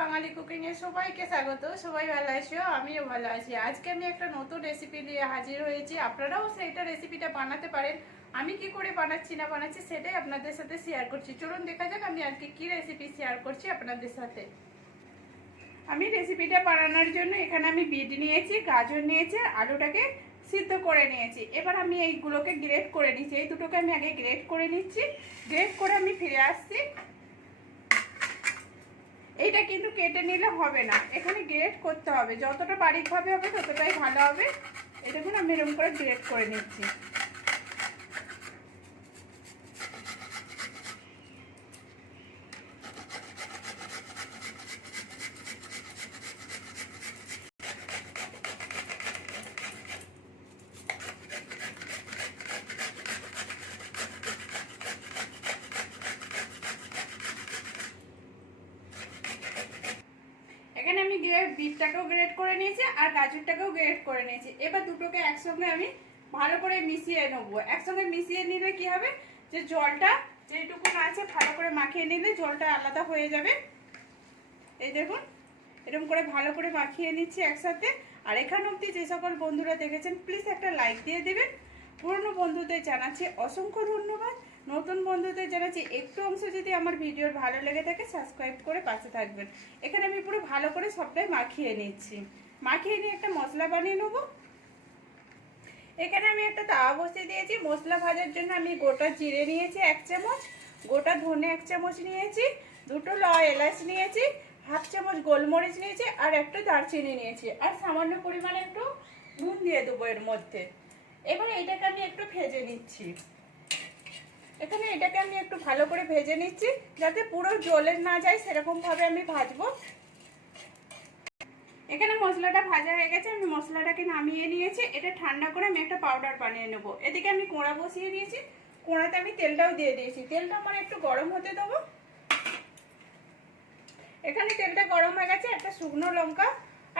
বাঙালি কুকিংয়ে সবাইকে স্বাগত, সবাই ভালো আছো? আমিও ভালো আছি। আজকে আমি একটা নতুন রেসিপি নিয়ে হাজির হয়েছি। আপনারাও সেইটা রেসিপিটা বানাতে পারেন। আমি কি করে বানাচ্ছি, না বানাচ্ছি সেটাই আপনাদের সাথে শেয়ার করছি। চলুন দেখা যাক আমি আজকে কি রেসিপি শেয়ার করছি আপনাদের সাথে। আমি রেসিপিটা বানানোর জন্য এখানে আমি বিট নিয়েছি, গাজর নিয়েছি, আলুটাকে সিদ্ধ করে নিয়েছি। এবার আমি এইগুলোকে গ্রেট করে নিচ্ছি। এই দুটোকে আমি আগে গ্রেট করে নিচ্ছি। গ্রেট করে আমি ফিরে আসছি। এইটা কিন্তু কেটে নিলে হবে না। এখানে গ্রেড করতে হবে। যতটা বারিকভাবে হবে, ততটাই ভালো হবে। এটা দেখুন আমি এরকম করে গ্রেড করে নিচ্ছি। এখানে আমি বিটটাকেও গ্রেড করে নিয়েছি আর গাজরটাকেও গ্রেট করে নিয়েছি। এবার দুটোকে একসঙ্গে আমি ভালো করে মিশিয়ে নেব। একসঙ্গে মিশিয়ে নিলে কি হবে? যে জলটা যেটুকু আছে ভালো করে মাখিয়ে নিলে জলটা আলাদা হয়ে যাবে। এই দেখুন, এরকম করে ভালো করে মাখিয়ে নিচ্ছি একসাথে। আর এখান অবধি যে সকল বন্ধুরা দেখেছেন প্লিজ একটা লাইক দিয়ে দেবেন। পুরনো বন্ধুদের জানাচ্ছি অসংখ্য ধন্যবাদ। নতুন বন্ধুদের জানাচ্ছি, একটু অংশ যদি আমার ভিডিওর ভালো লেগে থাকে সাবস্ক্রাইব করে পাশে থাকবেন। এখানে আমি পুরো ভালো করে সবটাই মাখিয়ে নিচ্ছি। মাখিয়ে নিয়ে একটা মশলা বানিয়ে নেব। এখানে আমি একটা তাওয়া বসিয়ে দিয়েছি। মশলা ভাজার জন্য আমি গোটা জিরে নিয়েছি এক চামচ, গোটা ধনে এক চামচ নিয়েছি, দুটো ল এলাচ নিয়েছি, হাফ চামচ গোলমরিচ নিয়েছি আর একটা দারচিনি নিয়েছি। আর সামান্য পরিমাণে একটু নুন দিয়ে দেবো এর মধ্যে। এবার এটাকে আমি একটু ভেজে নিচ্ছি। এখানে এটাকে আমি একটু ভালো করে ভেজে নিচ্ছি, যাতে পুরো জলে না যায় সেরকমভাবে আমি ভাজবো। এখানে মশলাটা ভাজা হয়ে গেছে, আমি মশলাটাকে নামিয়ে নিয়েছি। এটা ঠান্ডা করে আমি একটা পাউডার বানিয়ে নেব। এদিকে আমি কোঁড়া বসিয়ে দিয়েছি। কোঁড়াতে আমি তেলটাও দিয়ে দিয়েছি। তেলটা আমার একটু গরম হতে দেবো। এখানে তেলটা গরম হয়ে গেছে, একটা শুকনো লঙ্কা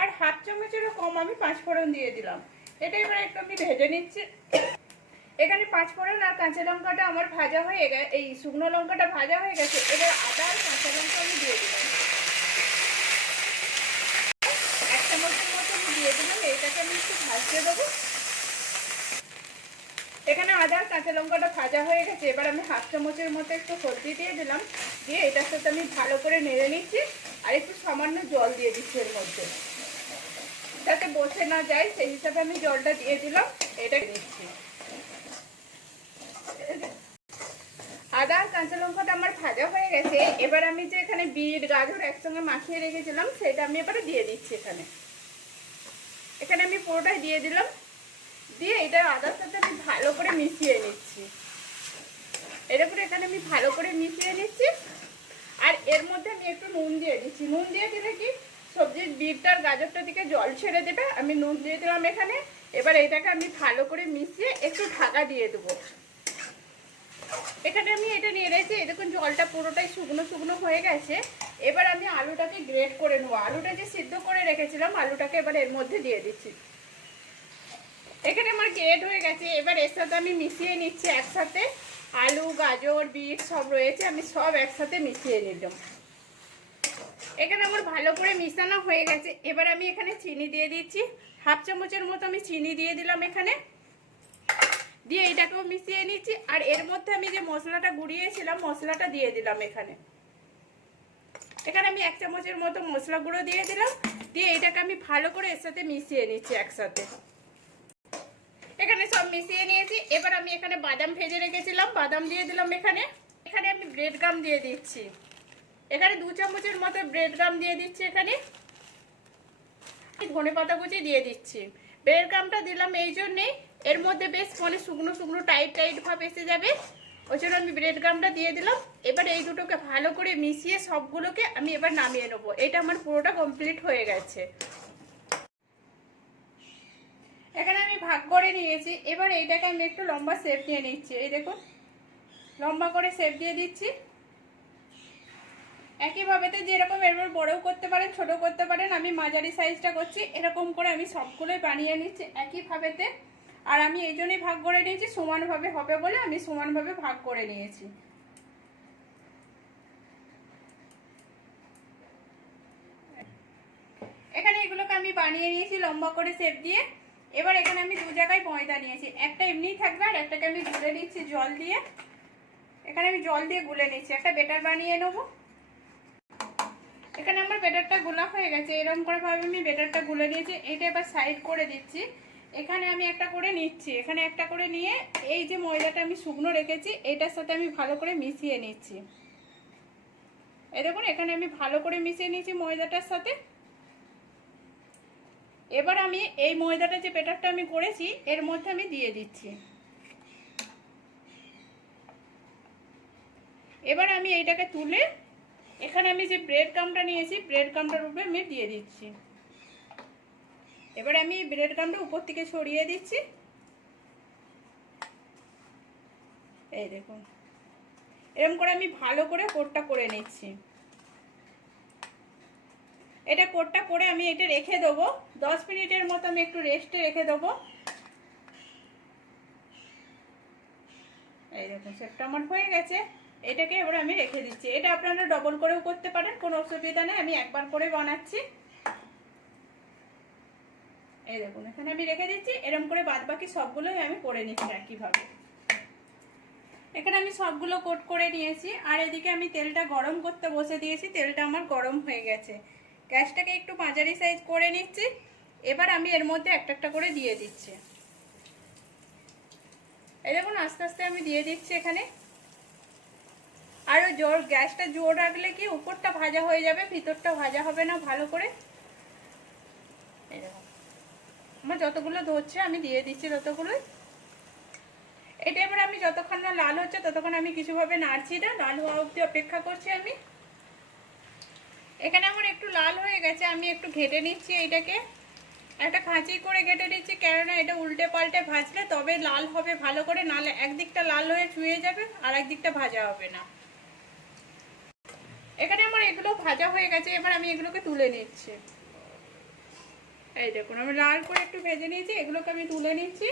আর হাফ চামচেরও কম আমি পাঁচ ফোড়ন দিয়ে দিলাম। এটা এবার একটু আমি ভেজে নিচ্ছি। এখানে পাঁচ ফোড়ন আর কাঁচা লঙ্কাটা আমার ভাজা হয়ে গেছে, এই শুকনো লঙ্কাটা ভাজা হয়ে গেছে, এবার আদা আর কাঁচা লঙ্কা আমি দিয়ে দিলাম। এক চামচের মতো আমি দিয়ে দিলাম এইটাকে আমি একটু ভাজতে দেবো। এখানে আদা আর কাঁচা লঙ্কাটা ভাজা হয়ে গেছে, এবার আমি হাফ চামচের মতো একটু সবজি দিয়ে দিলাম, দিয়ে এটার সাথে আমি ভালো করে নেড়ে নিচ্ছি, আর একটু সামান্য জল দিয়ে দিচ্ছি এর মধ্যে। যাতে বসে না যায়, সেই হিসাবে আমি জলটা দিয়ে দিলাম, এটা দিচ্ছি। আদা কাঁচা লঙ্কাটা আমার ভাজা হয়ে গেছে। এবার আমি যে এখানে বিট, গাজর একসঙ্গে মাখিয়ে রেখেছিলাম, সেটা আমি এবারে দিয়ে দিচ্ছি এখানে। এখানে আমি পুরোটাই দিয়ে দিলাম। দিয়ে এটা আদার সাথে আমি ভালো করে মিশিয়ে নিচ্ছি। এরপরে এখানে আমি ভালো করে মিশিয়ে নিচ্ছি। আর এর মধ্যে আমি একটু নুন দিয়ে দিচ্ছি। নুন দিয়ে দিলে কি? সবজির বিটটার গাজরটা দিকে জল ছেড়ে দেবে। আমি নুন দিয়ে দিলাম এখানে। এবার এটাকে আমি ভালো করে মিশিয়ে একটু ঢাকা দিয়ে দেবো। এখানে আমি এটা নিয়ে রেখেছি দেখুন জলটা পুরোটাই শুকনো শুকনো হয়ে গেছে। এবার আমি আলুটাকে গ্রেট করে নেব। আলুটা যে সিদ্ধ করে রেখেছিলাম, আলুটাকে এবার এর মধ্যে দিয়ে দিচ্ছি। এখানে আমার গ্রেট হয়ে গেছে। এবার এর সাথে আমি মিশিয়ে নিচ্ছি একসাথে। আলু, গাজর, বিট সব রয়েছে, আমি সব একসাথে মিশিয়ে নিলাম। এখানে আমার ভালো করে মিশানো হয়ে গেছে। এবার আমি এখানে চিনি দিয়ে দিচ্ছি। হাফ চামচের মতো আমি চিনি দিয়ে দিলাম এখানে। দিয়ে এটাকেও মিশিয়ে নিচ্ছি, আর এর মধ্যে আমি যে মশলাটা গুঁড়িয়েছিলাম, মশলাটা দিয়ে দিলাম এখানে। এখানে আমি এক চামচের মতো মশলা গুঁড়ো দিয়ে দিলাম, দিয়ে এটাকে আমি ভালো করে এর সাথে মিশিয়ে নিচ্ছি একসাথে। এখানে সব মিশিয়ে নিয়েছি, এবার আমি এখানে বাদাম ভেজে রেখেছিলাম, বাদাম দিয়ে দিলাম এখানে। এখানে আমি ব্রেড গাম দিয়ে দিচ্ছি। এখানে দু চামচের মতো ব্রেড গাম দিয়ে দিচ্ছি এখানে। ধনে পাতা কুচি দিয়ে দিচ্ছি। ব্রেড গামটা দিলাম এই জন্যেই এর মধ্যে বেশ মানে শুকনো শুকনো টাইট টাইট ভাব এসে যাবে। ওই জন্য আমি ব্রেড গামটা দিয়ে দিলাম। এবার এই দুটোকে ভালো করে মিশিয়ে সবগুলোকে আমি এবার নামিয়ে নেব। এটা আমার পুরোটা কমপ্লিট হয়ে গেছে। এখানে আমি ভাগ করে নিয়েছি। এবার এইটাকে আমি একটু লম্বা শেপ দিয়ে নিচ্ছি। এই দেখুন, লম্বা করে শেপ দিয়ে দিচ্ছি। একইভাবেতে যেরকম এরপর বড়ও করতে পারেন ছোট করতে পারেন, আমি মাঝারি সাইজটা করছি, এরকম করে আমি সবগুলোই বানিয়ে নিচ্ছি। একইভাবেতে আর আমি এই জন্যই ভাগ করে নিয়েছি, সমানভাবে হবে বলে আমি সমানভাবে ভাগ করে নিয়েছি। এখানে এগুলোকে আমি বানিয়ে নিয়েছি লম্বা করে শেপ দিয়ে। এবার এখানে আমি দু জায়গায় ময়দা নিয়েছি। একটা এমনিই থাকবে আর একটাকে আমি গুলে নিচ্ছি জল দিয়ে। এখানে আমি জল দিয়ে গুলে নিচ্ছি। একটা বেটার বানিয়ে নেব। এখানে আমার বেটারটা গোলা হয়ে গেছে। এরকম করে ভাবে আমি বেটারটা গুলে নিয়েছি। এটা এবার সাইড করে দিচ্ছি। এখানে আমি একটা করে নিচ্ছি। এখানে একটা করে নিয়ে এই যে ময়দাটা আমি শুকনো রেখেছি, এটার সাথে আমি ভালো করে মিশিয়ে নিচ্ছি। এ দেখুন, এখানে আমি ভালো করে মিশিয়ে নিয়েছি ময়দাটার সাথে। এবার আমি এই ময়দাটা যে পেটারটা আমি করেছি, এর মধ্যে আমি দিয়ে দিচ্ছি। এবার আমি এইটাকে তুলে, এখানে আমি যে ব্রেড কামটা নিয়েছি ব্রেড কামটার উপরে আমি দিয়ে দিচ্ছি। এবার আমি ব্রেড কামটা উপর থেকে ছড়িয়ে দিচ্ছি। এই দেখুন। এরকম করে আমি ভালো করে কোটটা করে নিচ্ছি। এটা কোটটা করে আমি এটা রেখে দেবো। দশ মিনিটের মতো আমি একটু রেস্টে রেখে দেবো। এই দেখুন, সেটটা আমার হয়ে গেছে। এটাকে এবার আমি রেখে দিচ্ছি। এটা আপনারা ডবল করেও করতে পারেন, কোনো অসুবিধা নেই। আমি একবার করে বানাচ্ছি। এই দেখুন, এখানে আমি রেখে দিচ্ছি এরকম করে বাদ বাকি সবগুলোই আমি করে নিচ্ছি একইভাবে। এখানে আমি সবগুলো কোট করে নিয়েছি, আর এদিকে আমি তেলটা গরম করতে বসে দিয়েছি, তেলটা আমার গরম হয়ে গেছে। গ্যাসটাকে একটু মাঝারি সাইজ করে নিচ্ছি, এবার আমি এর মধ্যে একটা একটা করে দিয়ে দিচ্ছি। এই দেখুন, আস্তে আস্তে আমি দিয়ে দিচ্ছি এখানে। আরও জোর, গ্যাসটা জোর রাখলে কি উপরটা ভাজা হয়ে যাবে, ভিতরটা ভাজা হবে না ভালো করে? দেখুন। আমার যতগুলো ধরছে, আমি দিয়ে দিচ্ছি ততগুলোই। এটা এবার আমি যতক্ষণ না লাল হচ্ছে, ততক্ষণ আমি কিছুভাবে নাড়ছি না। লাল হওয়া অবধি অপেক্ষা করছি আমি। এখানে আমার একটু লাল হয়ে গেছে, আমি একটু ঘেটে নিচ্ছি এইটাকে। একটা খাঁচি করে ঘেটে নিচ্ছি, কেননা এটা উল্টে পাল্টে ভাজলে তবে লাল হবে ভালো করে, নালে একদিকটা লাল হয়ে চুয়ে যাবে, আর একদিকটা ভাজা হবে না। এখানে আমার এগুলো ভাজা হয়ে গেছে, এবার আমি এগুলোকে তুলে নিচ্ছি। এই দেখুন, আমি লাল করে একটু ভেজে নিয়েছি, এগুলোকে আমি তুলে নিচ্ছি।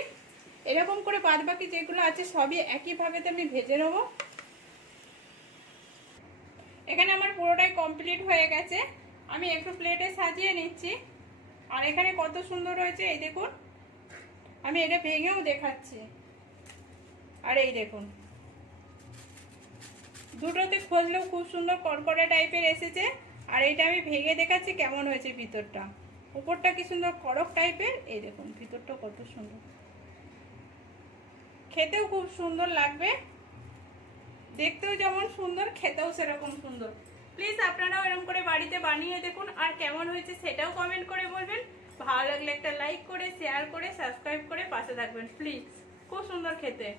এরকম করে বাদ বাকি যেগুলো আছে, সবই একইভাবেতে আমি ভেজে নেব। এখানে আমার পুরোটাই কমপ্লিট হয়ে গেছে। আমি একটু প্লেটে সাজিয়ে নিচ্ছি। আর এখানে কত সুন্দর হয়েছে, এই দেখুন। আমি এটা ভেঙেও দেখাচ্ছি। আর এই দেখুন। দুটোতে খোঁজলেও খুব সুন্দর কড়কড়া টাইপের এসেছে। আর এটা আমি ভেঙে দেখাচ্ছি, কেমন হয়েছে ভিতরটা। উপরটা কি সুন্দর কড়ক টাইপের? এই দেখুন, ভিতরটা কত সুন্দর। খেতেও খুব সুন্দর লাগবে। দেখতেও যেমন সুন্দর, খেতেও সেরকম সুন্দর। প্লিজ আপনারাও এরকম করে বাড়িতে বানিয়ে দেখুন আর কেমন হয়েছে সেটাও কমেন্ট করে বলবেন। ভালো লাগলে একটা লাইক করে শেয়ার করে সাবস্ক্রাইব করে পাশে থাকবেন প্লিজ খুব সুন্দর খেতে।